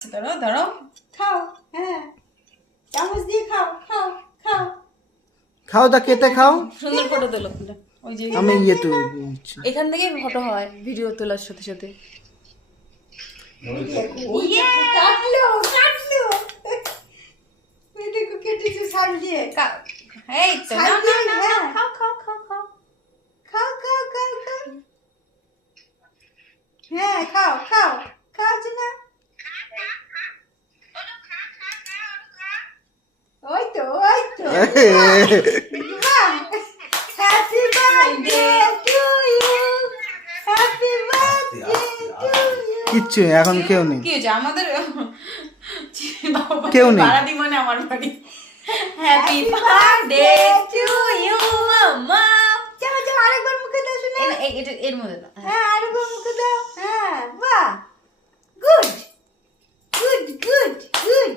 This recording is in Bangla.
ধরো ধরো, খাও। হ্যাঁ, চামচ দিয়ে খাও, খাও, খাও। খাও, দা কেটে খাও। সুন্দর ফটো তোলো। ওই যে আমি তুলে দিচ্ছি। এখান থেকে ফটো হয় ভিডিও তোলার সাথে সাথে। ওই দেখো, কাটলো, কাটলো। ওই দেখো কেটেছে শাক দিয়ে। এই তো শাক নাও, দিয়ে, নাও, নাও, হ্যাঁ। নাও, খাও খাও খাও খাও। খাও, খাও, খাও, খাও। হ্যাঁ, খাও, খাও, খাও না। ওই তো, ওই তো। বাহ! Happy birthday to you. Happy birthday to you. কিচ্ছু নেই, এখন কেউ নেই। কি হয়েছে আমাদের কেউ নেই। বাড়ি মানে আমার বাড়ি। হ্যাপি বার্থডে টু ইউ মাম্মা। চলো, চলো, আরেকবার মুখে দাও শোনা। এটা এর মধ্যে দাও। হ্যাঁ, আরেকবার মুখে দাও। হ্যাঁ, বাহ! Good, good, good, good.